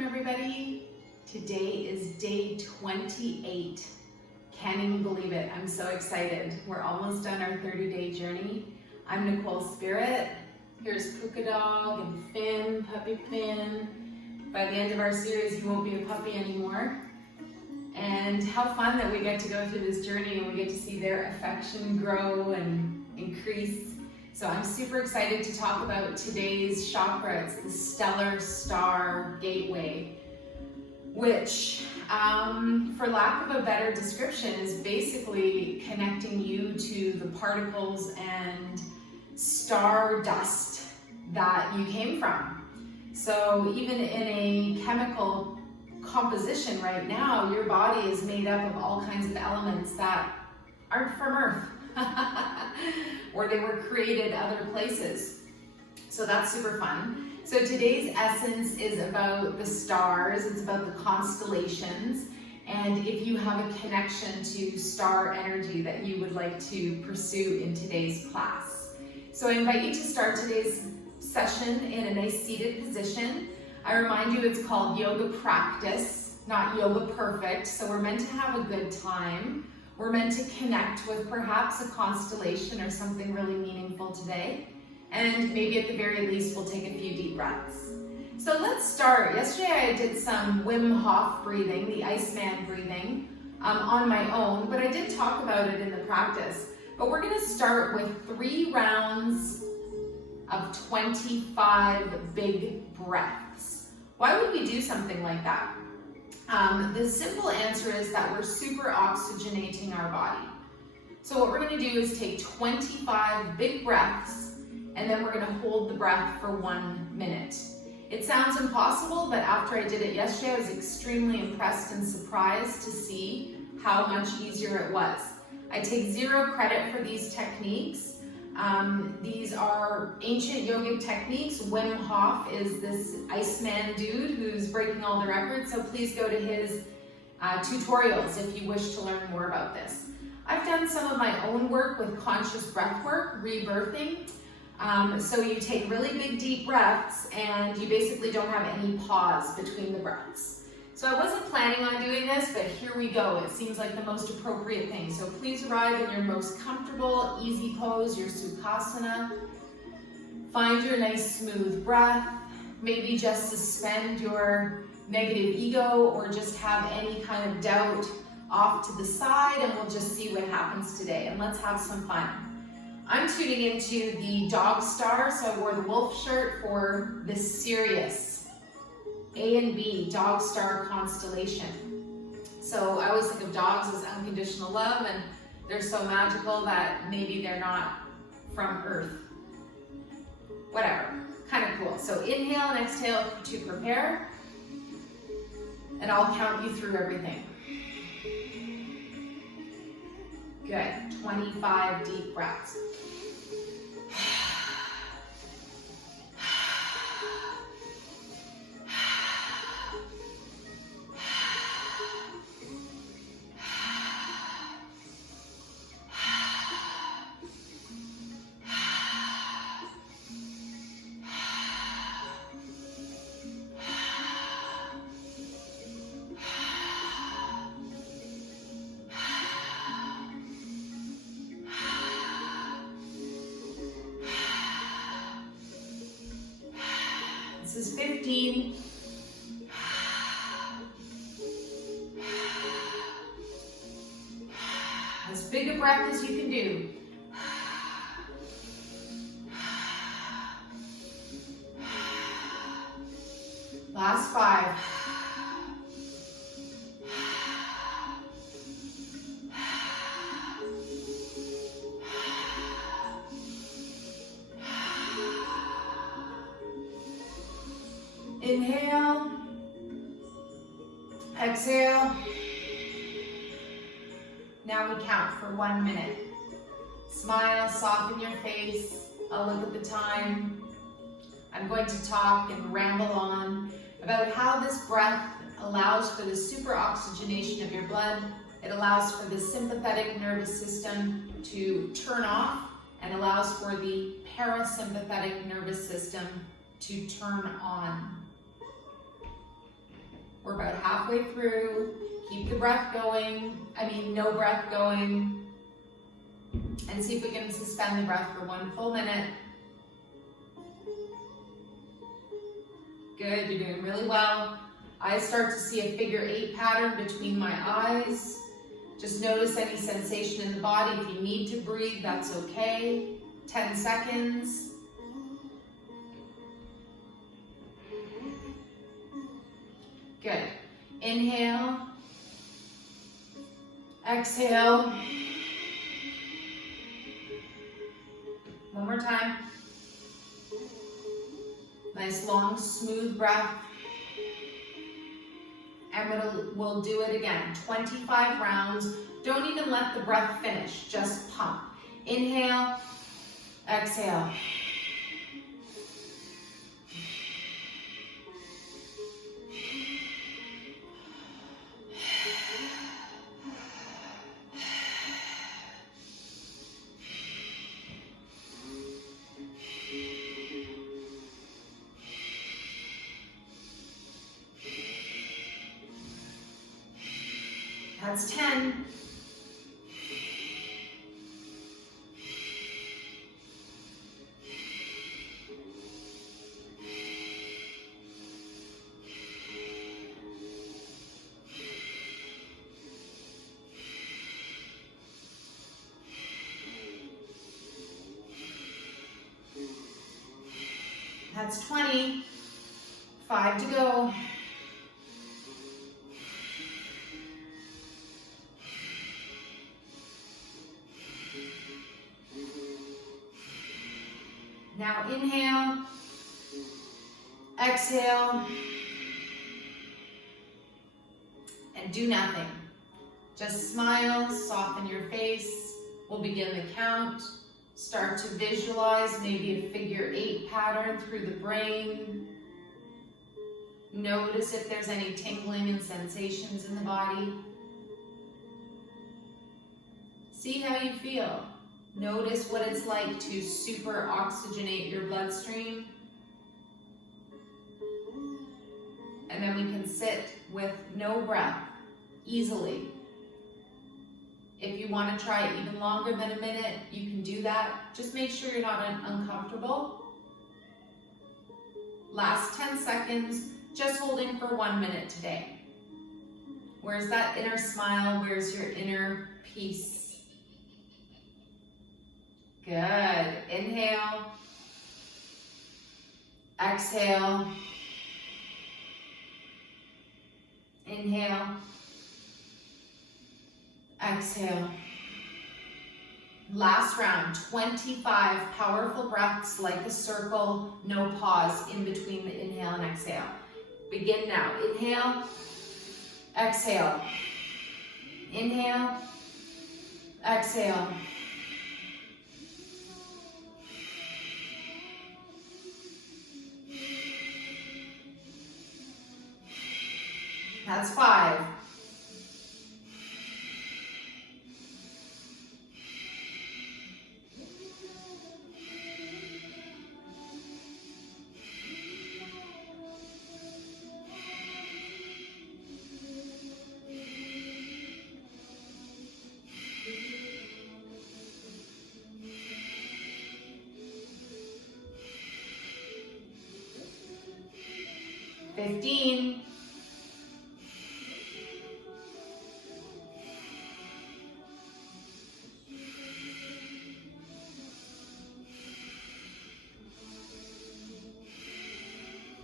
welcome everybody. Today is day 28. Can't even believe it. I'm so excited. We're almost done our 30-day journey. I'm Nicole Spirit. Here's Puka Dog and Finn, Puppy Finn. By the end of our series, you won't be a puppy anymore. And how fun that we get to go through this journey and we get to see their affection grow and increase. So I'm super excited to talk about today's chakra. It's the Stellar Gateway, which, for lack of a better description, is basically connecting you to the particles and star dust that you came from. So even in a chemical composition right now, your body is made up of all kinds of elements that aren't from Earth. Or they were created other places. So that's super fun. So today's essence is about the stars, it's about the constellations, and if you have a connection to star energy that you would like to pursue in today's class. So I invite you to start today's session in a nice seated position. I remind you it's called yoga practice, not yoga perfect, so we're meant to have a good time. We're meant to connect with perhaps a constellation or something really meaningful today. And maybe at the very least, we'll take a few deep breaths. So let's start. Yesterday I did some Wim Hof breathing, the Iceman breathing, on my own, but I did talk about it in the practice. But we're gonna start with 3 rounds of 25 big breaths. Why would we do something like that? The simple answer is that we're super oxygenating our body. So what we're going to do is take 25 big breaths, and then we're going to hold the breath for 1 minute. It sounds impossible, but after I did it yesterday, I was extremely impressed and surprised to see how much easier it was. I take 0 credit for these techniques. These are ancient yogic techniques. Wim Hof is this Iceman dude who's breaking all the records, so please go to his tutorials if you wish to learn more about this. I've done some of my own work with conscious breath work, rebirthing. So you take really big deep breaths and you basically don't have any pause between the breaths. So I wasn't planning on doing this, but here we go. It seems like the most appropriate thing. So please arrive in your most comfortable, easy pose, your Sukhasana. Find your nice smooth breath. Maybe just suspend your negative ego or just have any kind of doubt off to the side, and we'll just see what happens today. And let's have some fun. I'm tuning into the dog star, so I wore the wolf shirt for the Sirius A and B dog star constellation. So I always think of dogs as unconditional love, and they're so magical that maybe they're not from Earth. Whatever, kind of cool. So inhale and exhale to prepare, and I'll count you through everything. Good, 25 deep breaths. This is 15. As big a breath as you can do. Last 5. Inhale, exhale. Now we count for 1 minute. Smile, soften your face. I'll look at the time. I'm going to talk and ramble on about how this breath allows for the super oxygenation of your blood. It allows for the sympathetic nervous system to turn off and allows for the parasympathetic nervous system to turn on. We're about halfway through. Keep the breath going. No breath going. And see if we can suspend the breath for 1 full minute. Good, you're doing really well. I start to see a figure 8 pattern between my eyes. Just notice any sensation in the body. If you need to breathe, that's okay. 10 seconds. Good. Inhale. Exhale. One more time. Nice, long, smooth breath. And we'll do it again. 25 rounds. Don't even let the breath finish. Just pump. Inhale. Exhale. That's 10. That's 20. 5 to go. Now inhale, exhale, and do nothing. Just smile, soften your face. We'll begin the count. Start to visualize maybe a figure 8 pattern through the brain. Notice if there's any tingling and sensations in the body. See how you feel. Notice what it's like to super oxygenate your bloodstream. And then we can sit with no breath, easily. If you want to try it even longer than a minute, you can do that. Just make sure you're not uncomfortable. Last 10 seconds, just holding for 1 minute today. Where's that inner smile? Where's your inner peace? Good. Inhale. Exhale. Inhale. Exhale. Last round, 25 powerful breaths like a circle, no pause in between the inhale and exhale. Begin now. Inhale. Exhale. Inhale. Exhale. That's 5.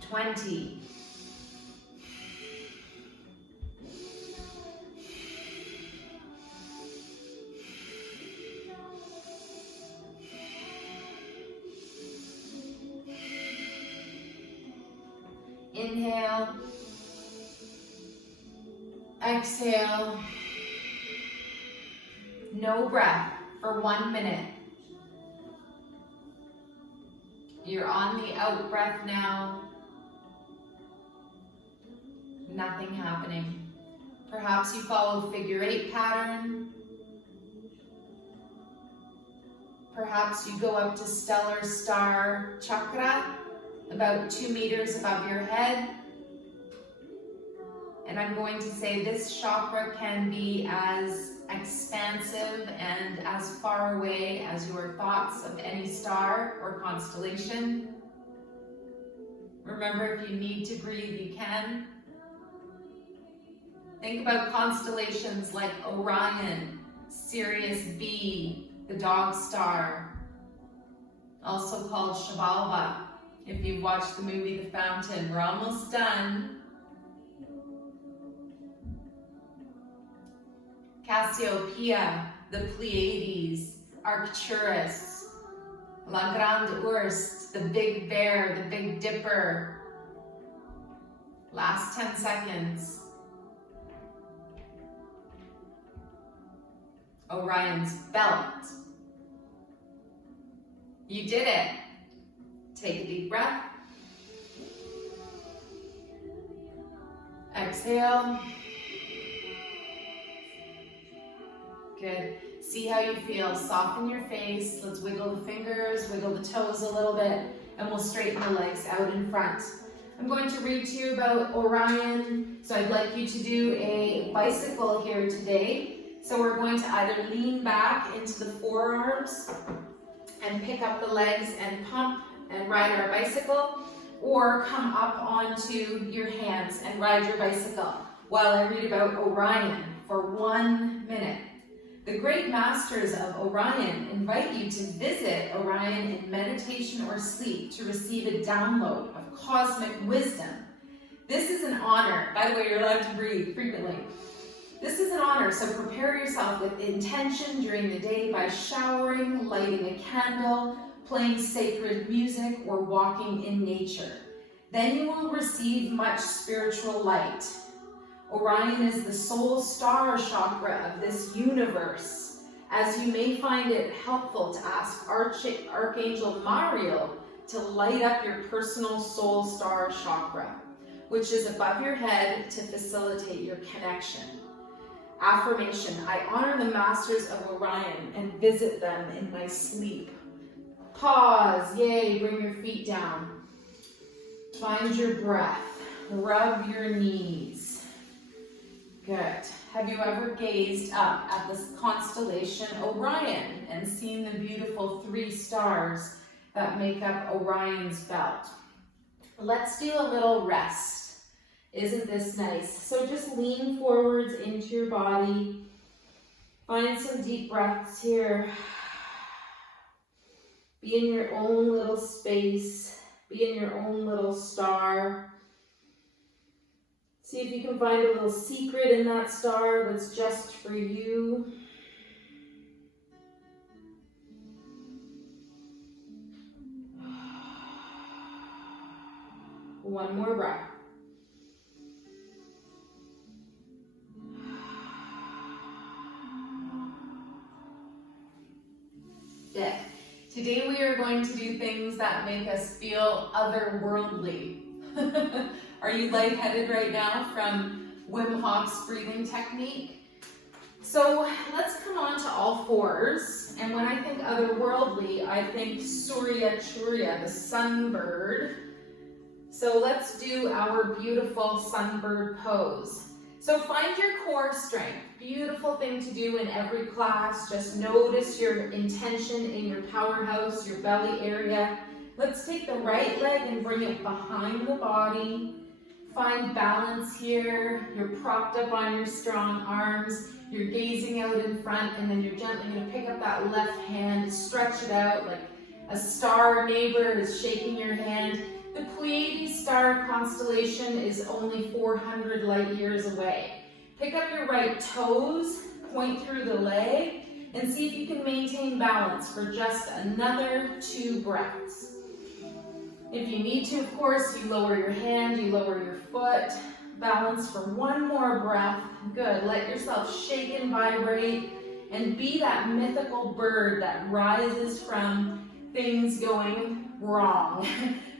Twenty. Inhale. Exhale. No breath for 1 minute. You're on the out breath now. Nothing happening. Perhaps you follow figure 8 pattern. Perhaps you go up to Stellar Star Chakra, about 2 meters above your head. And I'm going to say this chakra can be as expansive and as far away as your thoughts of any star or constellation. Remember, if you need to breathe, you can. Think about constellations like Orion, Sirius B, the Dog Star, also called Shivalva. If you've watched the movie The Fountain, we're almost done. Cassiopeia, the Pleiades, Arcturus, La Grande Ourse, the Big Bear, the Big Dipper. Last 10 seconds. Orion's belt. You did it. Take a deep breath. Exhale. Good. See how you feel. Soften your face. Let's wiggle the fingers, wiggle the toes a little bit, and we'll straighten the legs out in front. I'm going to read to you about Orion. So I'd like you to do a bicycle here today. So we're going to either lean back into the forearms and pick up the legs and pump and ride our bicycle, or come up onto your hands and ride your bicycle while I read about Orion for 1 minute. The great masters of Orion invite you to visit Orion in meditation or sleep to receive a download of cosmic wisdom. This is an honor. By the way, you're allowed to breathe frequently. This is an honor, so prepare yourself with intention during the day by showering, lighting a candle, playing sacred music, or walking in nature. Then you will receive much spiritual light. Orion is the soul star chakra of this universe, as you may find it helpful to ask Archangel Mariel to light up your personal soul star chakra, which is above your head, to facilitate your connection. Affirmation: I honor the masters of Orion and visit them in my sleep. Pause. Yay. Bring your feet down. Find your breath. Rub your knees. Good. Have you ever gazed up at this constellation Orion and seen the beautiful 3 stars that make up Orion's belt? Let's do a little rest. Isn't this nice? So just lean forwards into your body. Find some deep breaths here. Be in your own little space. Be in your own little star. See if you can find a little secret in that star that's just for you. One more breath. Good. Today we are going to do things that make us feel otherworldly. Are you lightheaded right now from Wim Hof's breathing technique? So let's come on to all fours. And when I think otherworldly, I think Surya Churya, the sunbird. So let's do our beautiful sunbird pose. So find your core strength. Beautiful thing to do in every class. Just notice your intention in your powerhouse, your belly area. Let's take the right leg and bring it behind the body. Find balance here. You're propped up on your strong arms. You're gazing out in front, and then you're gently going to pick up that left hand, stretch it out like a star neighbor is shaking your hand. The Pleiades star constellation is only 400 light years away. Pick up your right toes, point through the leg, and see if you can maintain balance for just another 2 breaths. If you need to, of course, you lower your hand, you lower your foot. Balance for 1 more breath. Good. Let yourself shake and vibrate and be that mythical bird that rises from things going wrong.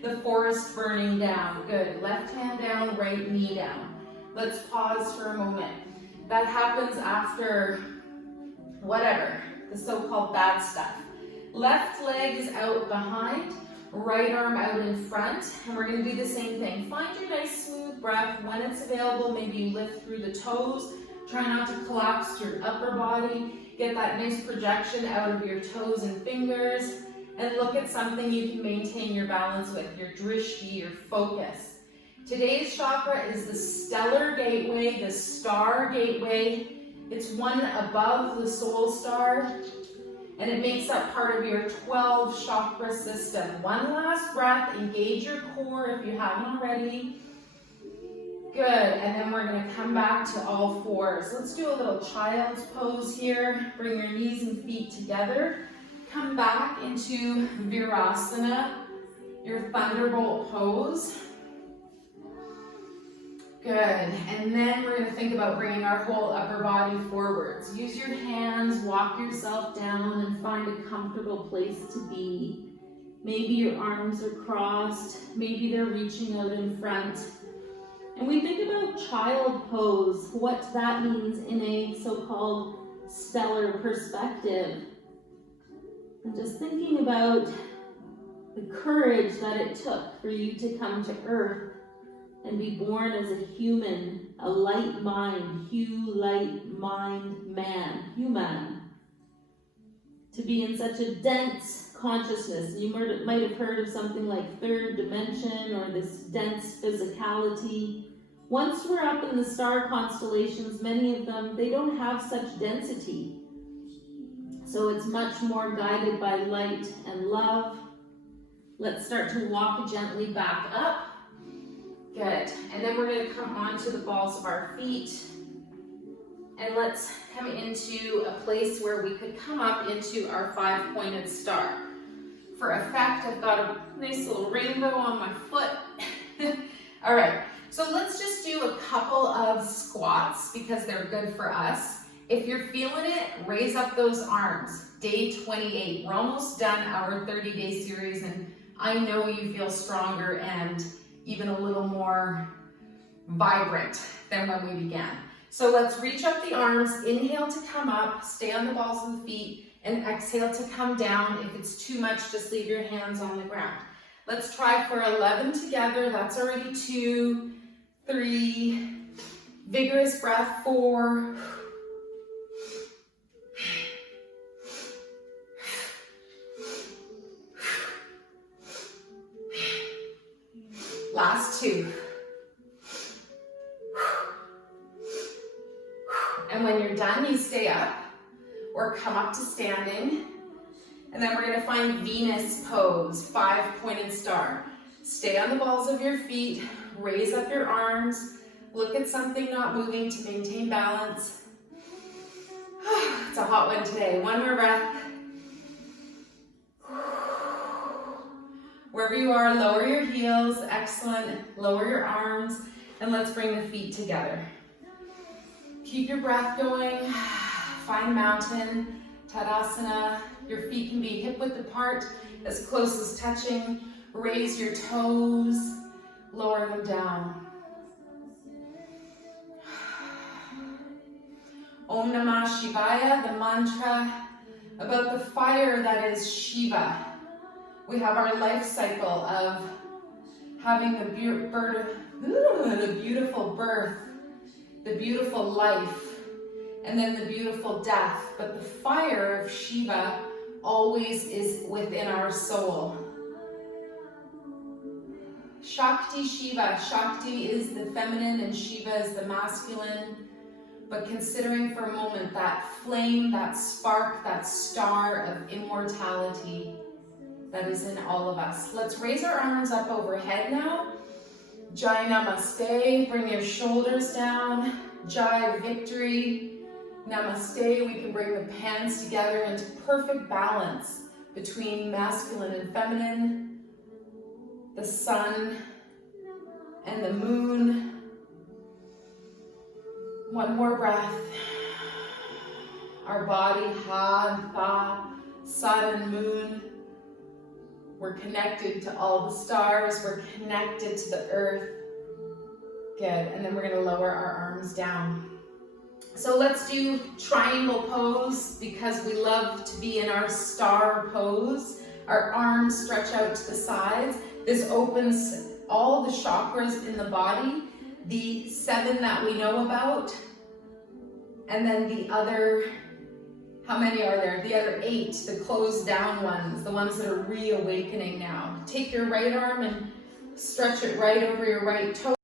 The forest burning down. Good. Left hand down, right knee down. Let's pause for a moment. That happens after whatever, the so-called bad stuff. Left leg is out behind. Right arm out in front, and we're going to do the same thing. Find your nice smooth with breath. When it's available, maybe you lift through the toes. Try not to collapse your upper body. Get that nice projection out of your toes and fingers. And look at something you can maintain your balance with, your drishti, your focus. Today's chakra is the Stellar Gateway, the Star Gateway. It's one above the Soul Star, and it makes up part of your 12 chakra system. One last breath, engage your core if you haven't already. Good, and then we're gonna come back to all fours. Let's do a little child's pose here. Bring your knees and feet together. Come back into Virasana, your thunderbolt pose. Good, and then we're gonna think about bringing our whole upper body forwards. Use your hands, walk yourself down and find a comfortable place to be. Maybe your arms are crossed, maybe they're reaching out in front. And we think about child pose, what that means in a so-called stellar perspective. And just thinking about the courage that it took for you to come to Earth and be born as a human, a light mind, light mind man, human. To be in such a dense consciousness. You might have heard of something like third dimension or this dense physicality. Once we're up in the star constellations, many of them, they don't have such density. So it's much more guided by light and love. Let's start to walk gently back up. Good, and then we're gonna come onto the balls of our feet. And let's come into a place where we could come up into our 5-pointed star. For effect, I've got a nice little rainbow on my foot. All right, so let's just do a couple of squats because they're good for us. If you're feeling it, raise up those arms. Day 28, we're almost done our 30-day series, and I know you feel stronger and even a little more vibrant than when we began. So let's reach up the arms, inhale to come up, stay on the balls of the feet, and exhale to come down. If it's too much, just leave your hands on the ground. Let's try for 11 together. That's already 2, 3, vigorous breath, 4, last 2. And when you're done, you stay up or come up to standing. And then we're gonna find Venus pose, 5-pointed star. Stay on the balls of your feet, raise up your arms, look at something not moving to maintain balance. It's a hot one today. One more breath. Wherever you are, lower your heels, excellent. Lower your arms, and let's bring the feet together. Keep your breath going. Find mountain, Tadasana. Your feet can be hip-width apart, as close as touching. Raise your toes, lower them down. Om Namah Shivaya, the mantra about the fire that is Shiva. We have our life cycle of having the beautiful birth, the beautiful life, and then the beautiful death. But the fire of Shiva always is within our soul. Shakti Shiva. Shakti is the feminine and Shiva is the masculine. But considering for a moment that flame, that spark, that star of immortality that is in all of us. Let's raise our arms up overhead now. Jai Namaste. Bring your shoulders down. Jai Victory. Namaste. We can bring the hands together into perfect balance between masculine and feminine, the sun and the moon. One more breath. Our body, Ha and Tha, sun and moon. We're connected to all the stars. We're connected to the earth. Good. And then we're going to lower our arms down. So let's do triangle pose because we love to be in our star pose. Our arms stretch out to the sides. This opens all the chakras in the body. the 7 that we know about, and then the other, how many are there? The other 8, the closed down ones, the ones that are reawakening now. Take your right arm and stretch it right over your right toe.